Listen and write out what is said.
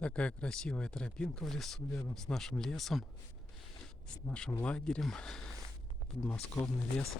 Такая красивая тропинка в лесу рядом с нашим лесом, с нашим лагерем. Подмосковный лес.